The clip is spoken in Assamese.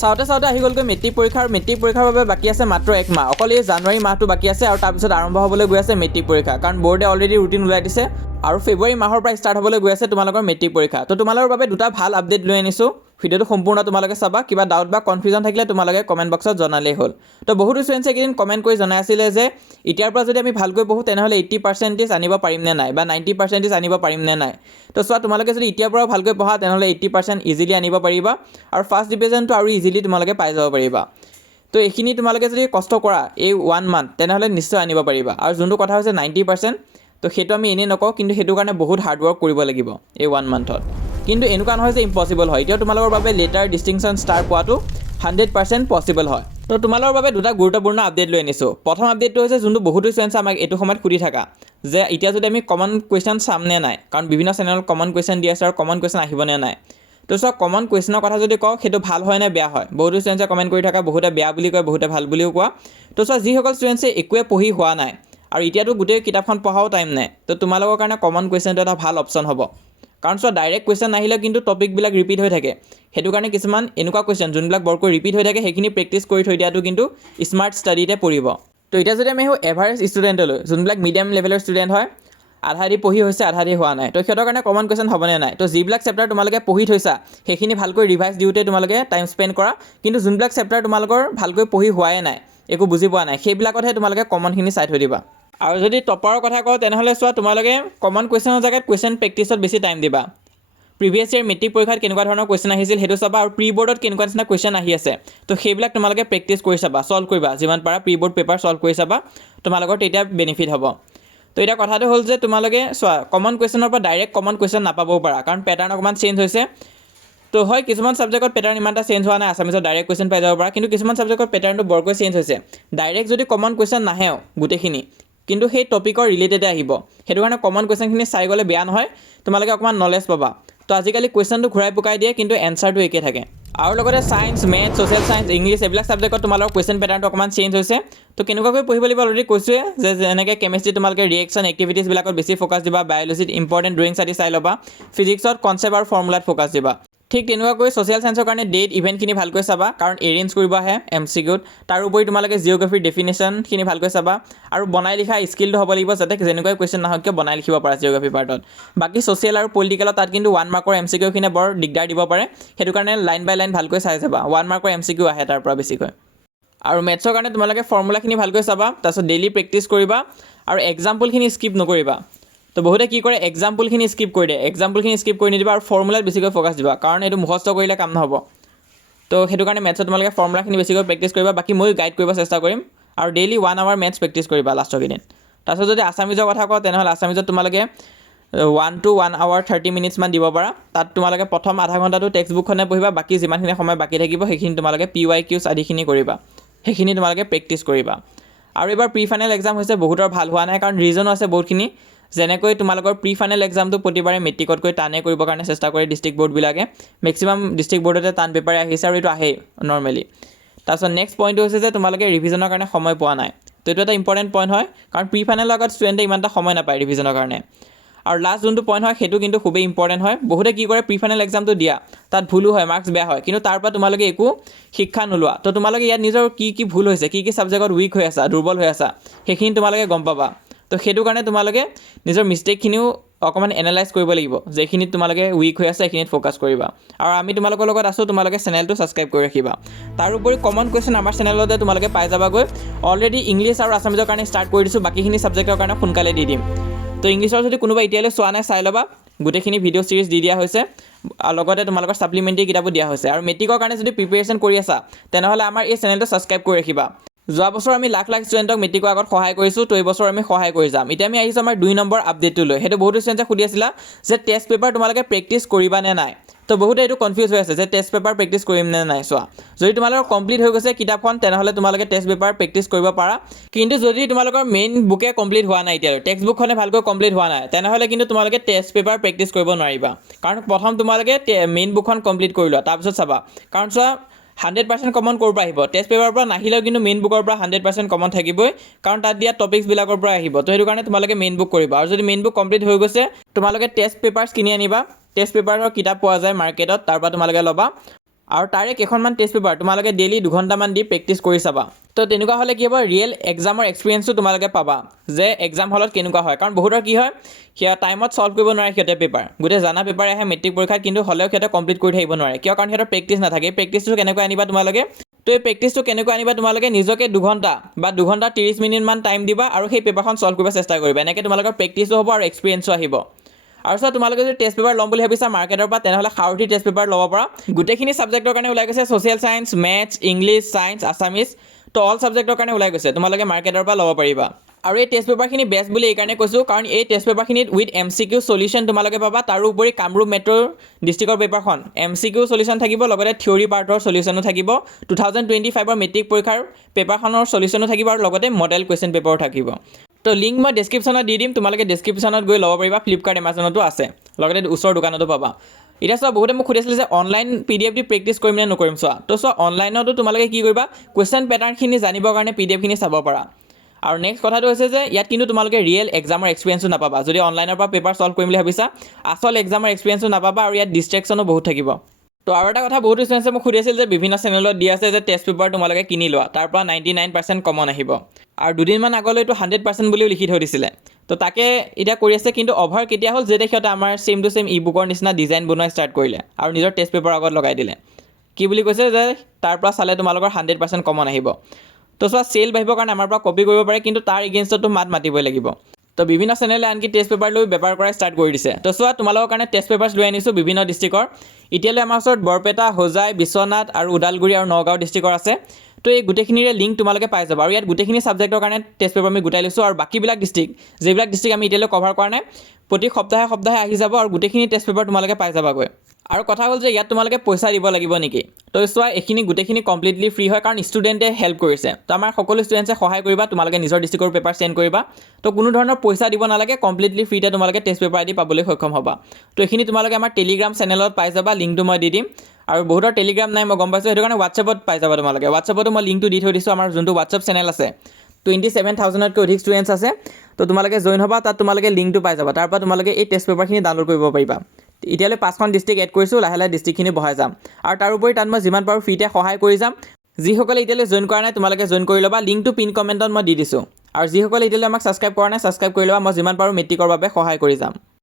চাওঁতে চাওঁতে আহি গ'লগৈ মেট্ৰিক পৰীক্ষা আৰু মেট্ৰিক পৰীক্ষাৰ বাবে বাকী আছে মাত্ৰ 1 মাহ। অকল এই জানুৱাৰী মাহটো বাকী আছে আৰু তাৰপিছত আৰম্ভ হ'বলৈ গৈ আছে মেট্ৰিক পৰীক্ষা, কাৰণ বৰ্ডে অলৰেডি ৰুটিন ওলাই দিছে আৰু ফেব্ৰুৱাৰী মাহৰ পৰা ষ্টাৰ্ট হ'বলৈ গৈ আছে তোমালোকৰ মেট্ৰিক পৰীক্ষা। তো তোমালোকৰ বাবে দুটা ভাল আপডেট লৈ আনিছোঁ। ভিডিঅ'টো সম্পূৰ্ণ তোমালোকে চাবা। কিবা ডাউট বা কনফিউজন থাকিলে তোমালোকে কমেণ্ট বক্সত জনালেই হ'ল। তো বহুতো ষ্টুডেণ্টছে এইকেইদিন কমেণ্ট কৰি জনাই আছিলে যে এতিয়াৰ পৰা যদি আমি ভালকৈ পঢ়োঁ তেনেহ'লে 80% আনিব পাৰিম নে নাই বা 90% আনিব পাৰিম নে নাই। তো চোৱা, তোমালোকে যদি এতিয়াৰ পৰাও ভালকৈ পঢ়া তেনেহ'লে 80% ইজিলি আনিব পাৰিবা আৰু ফাৰ্ষ্ট ডিভিজনটো আৰু ইজিলি তোমালোকে পাই যাব পাৰিবা। তো এইখিনি তোমালোকে যদি কষ্ট কৰা এই 1 মান্থ তেনেহ'লে নিশ্চয় আনিব পাৰিবা। আৰু যোনটো কথা হৈছে 90%, তো সেইটো আমি এনেই নকওঁ, কিন্তু সেইটো কাৰণে বহুত হাৰ্ড ৱৰ্ক কৰিব লাগিব এই 1 মান্থত। কিন্তু এনেকুৱা নহয় যে ইম্পচিবল হয়। এতিয়াও তোমালোকৰ বাবে লেটাৰ ডিষ্টিংশ্যন ষ্টাৰ পোৱাটো 100% পচিবল হয়। তো তোমালোকৰ বাবে দুটা গুৰুত্বপূৰ্ণ আপডেট লৈ আনিছোঁ। প্ৰথম আপডেটটো হৈছে যোনটো বহুতো ষ্টুডেণ্টছে আমাক এইটো সময়ত সুধি থাকা যে এতিয়া যদি আমি কমন কুৱেশ্যন চাম নে নাই, কাৰণ বিভিন্ন চেনেলত কমন কুৱেশ্যন দি আছে আৰু কমন কুৱেশ্যন আহিব নে নাই। তো চোৱা, কমন কুৱেশ্যনৰ কথা যদি কওঁ সেইটো ভাল হয় নে বেয়া হয়। বহুতো ষ্টুডেণ্টছে কমেণ্ট কৰি থাকা, বহুতে বেয়া বুলি কয়, বহুতে ভাল বুলিও কোৱা। তো চোৱা, যিসকল ষ্টুডেণ্টছে একোৱে পঢ়ি হোৱা নাই আৰু এতিয়াতো গোটেই কিতাপখন পঢ়াও টাইম নাই, তো তোমালোকৰ কাৰণে কমন কুৱেশ্যনটো এটা ভাল অপশ্যন হ'ব। কাৰণ চোৱা, ডাইৰেক্ট কুৱেশ্যন নাহিলেও কিন্তু টপিকবিলাক ৰিপিট হৈ থাকে। সেইটো কাৰণে কিছুমান এনেকুৱা কুৱেশ্যন যোনবিলাক বৰকৈ ৰিপিট হৈ থাকে সেইখিনি প্ৰেক্টিছ কৰি থৈ দিয়াটো কিন্তু স্মাৰ্ট ষ্টাডিতে পৰিব। তো এতিয়া যদি আমি এভাৰেজ ষ্টুডেণ্টলৈ, যোনবিলাক মিডিয়াম লেভেলৰ ষ্টুডেণ্ট হয়, আধা দি পঢ়ি হৈছে আধা দি হোৱা নাই, তো সিহঁতৰ কাৰণে কমন কুৱেশ্যন হ'বনে নাই। তো যিবিলাক চেপ্টাৰ তোমালোকে পঢ়ি থৈছা সেইখিনি ভালকৈ ৰিভাইজ দিওঁতে তোমালোকে টাইম স্পেণ্ড কৰা। কিন্তু যোনবিলাক চেপ্টাৰ তোমালোকৰ ভালকৈ পঢ়ি হোৱাই নাই, একো বুজি পোৱা নাই, সেইবিলাকতহে তোমালোকে কমনখিনি চাই থৈ দিবা। আৰু যদি টপাৰৰ কথা কওঁ তেনেহ'লে চোৱা, তোমালোকে কমন কুৱেশ্যনৰ জেগাত কুৱেশ্যন প্ৰেক্টিছত বেছি টাইম দিবা। প্ৰিভিয়াছ ইয়েৰ মেট্ৰিক পৰীক্ষাত কেনেকুৱা ধৰণৰ কুৱেশ্যন আহিছিল সেইটো চাবা, আৰু প্ৰি বৰ্ডত কেনেকুৱা নিচিনা কুৱেশ্যন আহি আছে। তো সেইবিলাক তোমালোকে প্ৰেক্টিছ কৰি চাবা, ছল্ভ কৰিবা, যিমান পাৰা প্ৰি বৰ্ড পেপাৰ ছল্ভ কৰি চাবা, তোমালোকৰ তেতিয়া বেনিফিট হ'ব। তো এতিয়া কথাটো হ'ল যে তোমালোকে চোৱা, কমন কুৱেশ্যনৰ পৰা ডাইৰেক্ট কমন কুৱেশ্যন নাপাবও পাৰা, কাৰণ পেটাৰ্ণ অকণমান চেঞ্জ হৈছে। তো হয়, কিছুমান ছাবজেক্টত পেটাৰ্ণ ইমান এটা চেঞ্জ হোৱা নাই, আছামিছত ডাইৰেক্ট কুৱেশ্যন পাই যাব পাৰা, কিন্তু কিছুমান ছাবজেক্টত পেটাৰ্ণটো বৰকৈ চেঞ্জ হৈছে। ডাইৰেক্ট যদি কমন কুৱেশ্যন নাহেও গোটেইখিনি, কিন্তু সেই টপিকৰ ৰিলেটেডে আহিব। সেইটো কাৰণে কমন কুৱেশ্যনখিনি চাই গ'লে বেয়া নহয়, তোমালোকে অকণমান নলেজ পাবা। তো আজিকালি কুৱেশ্যনটো ঘূৰাই পকাই দিয়ে, কিন্তু এনচাৰটো একে থাকে। আৰু লগতে science, maths, social science, English এইবিলাক ছাবজেক্টত তোমালোকৰ কুৱেশ্যন পেটাৰ্ণটো অকণমান চেঞ্জ হৈছে। তো কেনেকুৱাকৈ পঢ়িব লাগিব অলৰেডি কৈছোঁৱে, যে যেনেকৈ কেমেষ্ট্ৰি তোমালোকে ৰিয়েকশ্যন এক্টিভিটিছবিলাকত বেছি ফ'কাছ দিবা, বায়'লজিত ইম্পৰ্টেণ্ট ড্ৰয়িংছ আদি চাই ল'বা, ফিজিক্সত কনচেপ্ট আৰু ফৰ্মুলাত ফ'কাছ দিবা। ঠিক তেনেকুৱাকৈ ছ'চিয়েল ছায়েন্সৰ কাৰণে ডেট ইভেণ্টখিনি ভালকৈ চাবা, কাৰণ এৰেঞ্জ কৰিব আহে MCQত। তাৰোপৰি তোমালোকে জিঅ'গ্ৰাফিৰ ডেফিনেশ্যনখিনি ভালকৈ চাবা, আৰু বনাই লিখা স্কিলটো হ'ব লাগিব, যাতে যেনেকুৱাই কুৱেশ্যন নহওক কিয় বনাই লিখিব পাৰা জিঅ'গ্ৰাফি পাৰ্টত। বাকী ছ'চিয়েল আৰু পলিটিকেলত তাত কিন্তু 1 মাৰ্কৰ MCQখিনিয়ে বৰ দিগদাৰ দিব পাৰে, সেইটো কাৰণে লাইন বাই লাইন ভালকৈ চাই যাবা। 1 মাৰ্কৰ MCQ আহে তাৰ পৰা বেছিকৈ। আৰু মেথছৰ কাৰণে তোমালোকে ফৰ্মুলাখিনি ভালকৈ চাবা, তাৰপিছত ডেইলি প্ৰেক্টিছ কৰিবা, আৰু এক্সাম্পলখিনি স্কিপ নকৰিবা। তো বহুতে কি কৰে, এক্সাম্পলখিনি স্কিপ কৰি দিয়ে, এক্সাম্পলখিনি স্কিপ কৰি নিদিবা আৰু ফৰ্মুলাত বেছিকৈ ফ'কাছ দিবা, কাৰণ এইটো মুখস্থ কৰিলে কাম নহ'ব। তো সেইটো কাৰণে মেথছত তোমালোকে ফৰ্মুলাখিনি বেছিকৈ প্ৰেক্টিছ কৰিবা, বাকী মই গাইড কৰিব চেষ্টা কৰিম। আৰু ডেইলি 1 আৱাৰ মেথছ প্ৰেক্টিছ কৰিবা লাষ্টৰ কেইদিন। তাৰপিছত যদি আছামিজৰ কথা কওঁ তেনেহ'লে আছামিজত তোমালোকে 1 to 1 hour 30 minutes মান দিব পাৰা। তাত তোমালোকে প্ৰথম আধা ঘণ্টাটো টেক্সট বুকখনে পঢ়িবা, বাকী যিমানখিনি সময় বাকী থাকিব সেইখিনি তোমালোকে PYQs আদিখিনি কৰিবা, সেইখিনি তোমালোকে প্ৰেক্টিছ কৰিবা। আৰু এইবাৰ প্ৰি ফাইনেল এক্সাম হৈছে, বহুতৰ ভাল হোৱা নাই, কাৰণ ৰিজনো আছে বহুতখিনি। যেনেকৈ তোমালোকৰ প্ৰি ফাইনেল এক্সামটো প্ৰতিবাৰে মেট্ৰিকতকৈ টানেই কৰিবৰ কাৰণে চেষ্টা কৰে ডিষ্ট্ৰিক্ট বৰ্ডবিলাকে। মেক্সিমাম ডিষ্ট্ৰিক্ট বৰ্ডতে টান পেপাৰে আহিছে, আৰু এইটো আহেই নৰ্মেলি। তাৰপিছত নেক্সট পইণ্টটো হৈছে যে তোমালোকে ৰিভিজনৰ কাৰণে সময় পোৱা নাই। তো এইটো এটা ইম্পৰ্টেণ্ট পইণ্ট হয়, কাৰণ প্ৰি ফাইনেলৰ আগত ষ্টুডেণ্টে ইমান এটা সময় নাপায় ৰিভিজনৰ কাৰণে। আৰু লাষ্ট যোনটো পইণ্ট হয় সেইটো কিন্তু খুবেই ইম্পৰ্টেণ্ট হয়। বহুতে কি কৰে, প্ৰি ফাইনেল এক্সামটো দিয়া, তাত ভুলো হয়, মাৰ্কছ বেয়া হয়, কিন্তু তাৰ পৰা তোমালোকে একো শিক্ষা নোলোৱা। তো তোমালোকে ইয়াত নিজৰ কি ভুল হৈছে, কি ছাবজেক্টত উইক হৈ আছা, দুৰ্বল হৈ আছা, সেইখিনি তোমালোকে গম পাবা। তো সেইটো কাৰণে তোমালোকে নিজৰ মিষ্টেকখিনিও অকণমান এনালাইজ কৰিব লাগিব, যেইখিনিত তোমালোকে উইক হৈ আছে সেইখিনিত ফ'কাছ কৰিবা। আৰু আমি তোমালোকৰ লগত আছোঁ, তোমালোকে চেনেলটো ছাবস্ক্ৰাইব কৰি ৰাখিবা। তাৰোপৰি কমন কুৱেশ্যন আমাৰ চেনেলতে তোমালোকে পাই যাবাগৈ। অলৰেডি ইংলিছ আৰু আছামিজৰ কাৰণে ষ্টাৰ্ট কৰি দিছোঁ, বাকীখিনি ছাবজেক্টৰ কাৰণে সোনকালে দি দিম। তো ইংলিছৰ যদি কোনোবা এতিয়ালৈ চোৱা নাই চাই ল'বা, গোটেইখিনি ভিডিঅ' ছিৰিজ দি দিয়া হৈছে, আৰু লগতে তোমালোকৰ ছাপ্লিমেণ্টাৰী কিতাপো দিয়া হৈছে। আৰু মেট্ৰিকৰ কাৰণে যদি প্ৰিপেৰেশ্যন কৰি আছা তেনেহ'লে আমাৰ এই চেনেলটো ছাবস্ক্ৰাইব কৰি ৰাখিবা। যোৱা বছৰ আমি লাখ ষ্টুডেণ্টক মেট্ৰিকৰ আগত সহায় কৰিছোঁ, তো এইবছৰ আমি সহায় কৰি যাম। এতিয়া আমি আহিছোঁ আমাৰ 2 নম্বৰ আপডেটটো লৈ। সেইটো বহুতো ষ্টুডেণ্টে সুধি আছিলা যে টেষ্ট পেপাৰ তোমালোকে প্ৰেক্টিছ কৰিবা নে নাই। তো বহুতে এইটো কনফিউজ হৈ আছে যে টেষ্ট পেপাৰ প্ৰেক্টিছ কৰিম নে নাই। চোৱা, যদি তোমালোকৰ কমপ্লিট হৈ গৈছে কিতাপখন তেনেহ'লে তোমালোকে টেষ্ট পেপাৰ প্ৰেক্টিছ কৰিব পাৰা। কিন্তু যদি তোমালোকৰ মেইন বুকে কমপ্লিট হোৱা নাই, এতিয়ালৈ টেক্সট বুকখনে ভালকৈ কমপ্লিট হোৱা নাই, তেনেহ'লে কিন্তু তোমালোকে টেষ্ট পেপাৰ প্ৰেক্টিছ কৰিব নোৱাৰিবা। কাৰণ প্ৰথম তোমালোকে মেইন বুকখন কমপ্লিট কৰি লোৱা, তাৰপিছত চাবা। কাৰণ চোৱা, 100% কমন ক'ৰ পৰা আহিব, টেষ্ট পেপাৰৰ পৰা নাহিলেও কিন্তু মেইন বুকৰ পৰা 100% কমন থাকিবই, কাৰণ তাত দিয়া টপিকছবিলাকৰ পৰা আহিব। তো সেইটো কাৰণে তোমালোকে মেইন বুক কৰিবা। আৰু যদি মেইন বুক কমপ্লিট হৈ গৈছে, তোমালোকে টেষ্ট পেপাৰ্ছ কিনি আনিবা। টেষ্ট পেপাৰৰ কিতাপ পোৱা যায় মাৰ্কেটত, তাৰ পৰা তোমালোকে ল'বা। আৰু তাৰে কেইখনমান টেষ্ট পেপাৰ তোমালোকে ডেইলি 2 ঘণ্টামান দি প্ৰেক্টিছ কৰি চাবা। তো তেনেকুৱা হ'লে কি হ'ব, ৰিয়েল এক্সামৰ এক্সপিৰিয়েঞ্চটো তোমালোকে পাবা যে এক্সাম হলত কেনেকুৱা হয়। কাৰণ বহুতৰ কি হয়, সিহঁতে টাইমত ছল্ভ কৰিব নোৱাৰে সিহঁতে পেপাৰ, গোটেই জানা পেপাৰ আহে মেট্ৰিক পৰীক্ষাত, কিন্তু হ'লেও সিহঁতে কমপ্লিট কৰি থাকিব নোৱাৰে। কিয়? কাৰণ সিহঁতৰ প্ৰেক্টিছ নাথাকে। প্ৰেক্টিছটো কেনেকৈ আনিবা তোমালোকে? তো এই প্ৰেক্টিছটো কেনেকৈ আনিবা তোমালোকে? নিজকে 2 ঘণ্টা বা 2 ঘণ্টা 30 মিনিটমান টাইম দিবা আৰু সেই পেপাৰখন ছল্ভ কৰিব চেষ্টা কৰিবা। এনেকৈ তোমালোকৰ প্ৰেক্টিছো হ'ব আৰু এক্সপিৰিয়েঞ্চো আহিব। আৰু চোৱা, তোমালোকে যদি টেষ্ট পেপাৰ ল'ম বুলি ভাবিছা মাৰ্কেটৰ পৰা, তেনেহ'লে সাৰথি টেষ্ট পেপাৰ ল'ব পাৰা। গোটেইখিনি ছাবজেক্টৰ কাৰণে ওলাই গৈছে, social science, maths, English, science, Assamese, তো অল ছাবজেক্টৰ কাৰণে ওলাই গৈছে। তোমালোকে মাৰ্কেটৰ পৰা ল'ব পাৰিবা। আৰু এই টেষ্ট পেপাৰখিনি বেষ্ট বুলি এইকাৰণে কৈছোঁ, কাৰণ এই টেষ্ট পেপাৰখিনিত উইথ MCQ চলিউশ্যন তোমালোকে পাবা। তাৰোপৰি কামৰূপ মেট্ৰ' ডিষ্ট্ৰিক্টৰ পেপাৰখন MCQ চলিউশ্যন থাকিব, লগতে থিয়ৰী পাৰ্টৰ চলিউশ্যনো থাকিব। 2025ৰ মেট্ৰিক পৰীক্ষাৰ পেপাৰখনৰ চলিউশ্যনো থাকিব আৰু লগতে মডেল কুৱেশ্যন পেপাৰো থাকিব। তো লিংক মই ডেছক্ৰিপশ্যনত দি দিম, তোমালোকে ডেছক্ৰিপশ্যনত গৈ ল'ব পাৰিবা। ফ্লিপকাৰ্ট, এমাজনতো আছে, লগতে ওচৰৰ দোকানতো পাবা। এতিয়া চোৱা, বহুতে মোক সুধিছিলে যে অনলাইন PDF দি প্ৰেক্টিছ কৰিম নে নকৰিম। চোৱা, তো চোৱা, অনলাইনতো তোমালোকে কি কৰিবা, কুৱেশ্যন পেটাৰ্ণখিনি জানিবৰ কাৰণে PDF খিনি চাব পাৰা। আৰু নেক্সট কথাটো হৈছে যে ইয়াত কিন্তু তোমালোকে ৰিয়েল এক্সামৰ এক্সপিৰিয়েঞ্চো নাপাবা। যদি অনলাইনৰ পৰা পেপাৰ ছল্ভ কৰিম বুলি ভাবিছা, আচল এক্সামৰ এক্সপিৰিয়েঞ্চো নাপাবা আৰু ইয়াত ডিষ্ট্ৰেকশ্যনো বহুত থাকিব। তো আৰু এটা কথা, বহুত ষ্টুডেণ্টছে মোক সুধি আছিল যে বিভিন্ন চেনেলত দি আছে যে টেষ্ট পেপাৰ তোমালোকে কিনি লোৱা, তাৰ পৰা 99% কমন আহিব। আৰু দুদিনমান আগলৈতো 100% বুলিও লিখি থৈ দিছিলে। তো তাকে এতিয়া কৰি আছে, কিন্তু অভাৰ কেতিয়া হ'ল, যেতিয়া সিহঁতে আমাৰ ছেম টু ছেম ই-বুকৰ নিচিনা ডিজাইন বনোৱা ষ্টাৰ্ট কৰিলে আৰু নিজৰ টেষ্ট পেপাৰ আগত লগাই দিলে। কি বুলি কৈছে যে তাৰ পৰা চালে তোমালোকৰ 100% কমন আহিব। তো চোৱা, চেল বাঢ়িবৰ কাৰণে আমাৰ পৰা কপি কৰিব পাৰে, কিন্তু তাৰ এগেইনষ্টতো মাতিবই লাগিব। তো বিভিন্ন চেনেলে আনকি টেষ্ট পেপাৰ লৈ বেপাৰ কৰা ষ্টাৰ্ট কৰি দিছে। তো চোৱা, তোমালোকৰ কাৰণে টেষ্ট পেপাৰ্ছ লৈ আনিছোঁ বিভিন্ন ডিষ্ট্ৰিক্টৰ। এতিয়ালৈ আমাৰ ওচৰত বৰপেটা, হোজাই, বিশ্বনাথ আৰু ওদালগুৰি আৰু নগাঁও ডিষ্ট্ৰিক্টৰ আছে। তো এই গোটেইখিনিৰে লিংক তোমালোকে পাই যাবা। আৰু ইয়াত গোটেইখিনি ছাবজেক্টৰ কাৰণে টেষ্ট পেপাৰ আমি গোটাই লৈছোঁ। আৰু বাকীবিলাক ডিষ্ট্ৰিক্ট, যিবিলাক ডিষ্ট্ৰিক্ট আমি এতিয়ালৈ কভাৰ কৰা নাই, প্ৰতি সপ্তাহে সপ্তাহে আহি যাব আৰু গোটেইখিনি টেষ্ট পেপাৰ তোমালোকে পাই যাবাগৈ। আৰু কথা হ'ল যে ইয়াত তোমালোকে পইচা দিব লাগিব নেকি? তো চোৱা, এইখিনি গোটেইখিনি কমপ্লিটলি ফ্ৰী হয়, কাৰণ ষ্টুডেণ্টে হেল্প কৰিছে। তো আমাৰ সকলো ষ্টুডেণ্টছে সহায় কৰিবা, তোমালোকে নিজৰ ডিষ্ট্ৰিক্টৰ পেপাৰ চেণ্ড কৰিবা। তো কোনো ধৰণৰ পইচা দিব নালাগে, কমপ্লিটলি ফ্ৰীতে তোমালোকে টেষ্ট পেপাৰ আদি পাবলৈ সক্ষম হ'বা। তো এইখিনি তোমালোকে আমাৰ টেলিগ্ৰাম চেনেলত পাই যাবা, লিংকটো মই দি দিম। আৰু বহুতৰ টেলিগ্ৰাম নাই, মই গম পাইছোঁ, সেইটো কাৰণে হোৱাটছএপত পাই যাবা তোমালোকে। হোৱাটছএপতো মই লিংকটো দি থৈ দিছোঁ, আমাৰ যোনটো হোৱাটছএপ চেনেল আছে। 27,000তকৈ অধিক ষ্টুডেণ্টছ আছে। তো তোমালোকে জইন হ'বা, তাত তোমালোকে লিংকটো পাই যাবা। তাৰ পৰা তোমালোকে এই টেষ্ট পেপাৰখিনি ডাউনলোড কৰিব পাৰিবা। এতিয়ালৈ 5খন ডিষ্ট্ৰিক্ট এড কৰিছোঁ, লাহে লাহে ডিষ্ট্ৰিক্টখিনি বঢ়াই যাম। আৰু তাৰোপৰি তাত মই যিমান পাৰোঁ ফ্ৰীতে সহায় কৰি যাম। যিসকলে এতিয়ালৈ জইন কৰা নাই, তোমালোকে জইন কৰি ল'বা, লিংকটো পিন কমেণ্টত মই দি দিছোঁ। আৰু যিসকলে এতিয়ালৈ আমাক ছাবস্ক্ৰাইব কৰা নাই, ছাবস্ক্ৰাইব কৰি ল'বা। মই যিমান পাৰোঁ মেট্ৰিকৰ বাবে সহায় কৰি যাম।